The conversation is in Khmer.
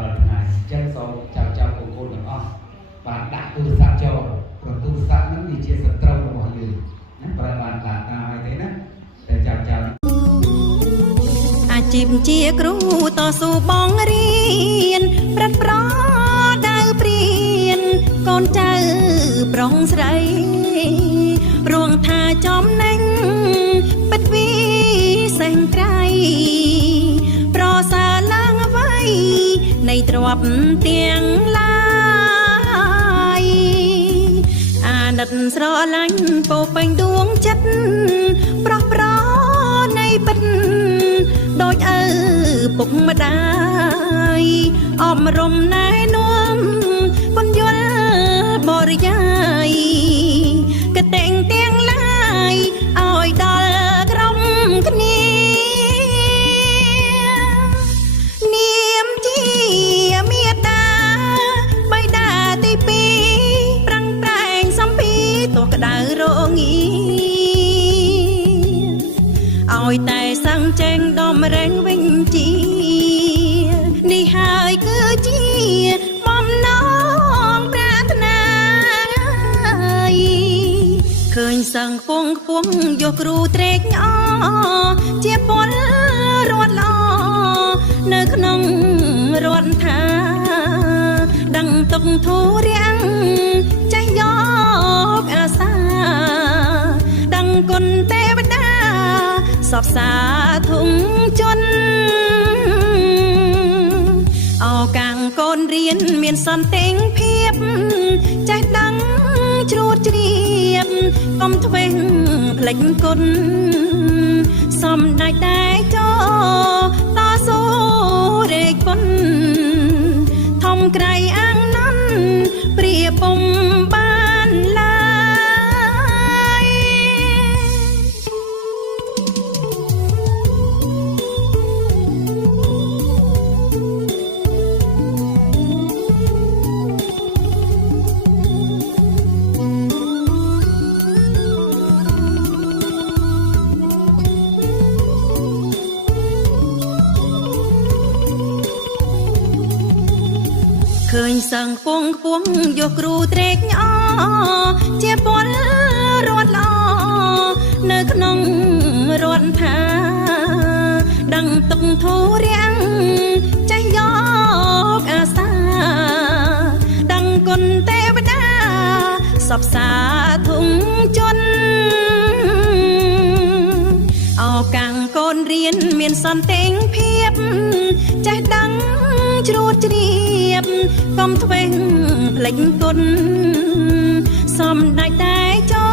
ដល់ថ្ងៃចឹងសូមចាំកូនទាំងអស់បានដាក់ទូរស័ព្ទចូលព្រោះទូរស័ព្ទហ្នឹងវាជាសត្រូវរបស់យើងណាប្រើបានតាមហើយទេណាតែចាំអាជីពជាគ្រូតស៊ូបងរៀនប្រាត់ប្រដៅព្រៀនកូនចៅប្រុងស្រីរួងថាចំណេញពិតវិសេសក្រៃប្រសើរឡើងអ្វីនៃទ្រព្យទាំងឡាយអាណិតស្រឡាញ់ពោពេញដួងចិត្តប្រោះប្រនៃពិតដូចឪពុកម្ដាយអប់រំណែនាំពន្យល់បរិយាយកតេងទាំងឡាយឲ្យដល់ក្រុមគ្នានាមជាមេតាបៃតាទីពីរប្រឹងប្រែងសំពីទោះក្តៅរងាឲ្យតែសឹងចេញដំរែងវិញជានេះហើយគឺជាបំណងប្រាថ្នាឃើញសឹងខ្ពងខ្ពស់យកគ្រូត្រេកអជាពលរដ្ឋល្អនៅក្នុងរដ្ឋថាដឹងទុកធូររាំងចេះយកអាសាដឹងគុណទេវតាសពសាធុងជន់អោកាំងកូនរៀនមានសន្តិភាពចេះដឹងជ្រួតជ្រាបកុំធ្វេសភ្លេចគុណសំដេចតែចោតស៊ូរែកពុនធំក្រៃអាំងនន់ព្រាពុំបានឡើយឃើញសឹងខ្ពងខ្ពស់យកគ្រូត្រេកអជាពលរដ្ឋល្អនៅក្នុងរដ្ឋថាដឹងទុកធូររាំងចេះយកអាសាដឹងគុណទេវតាសពសាធុងជន់អោកាំងកូនរៀនមានសន្តិភាពចេះដឹងជ្រួតជ្រាបកុំធ្វេសភ្លេចគុណសំដេចតែចោ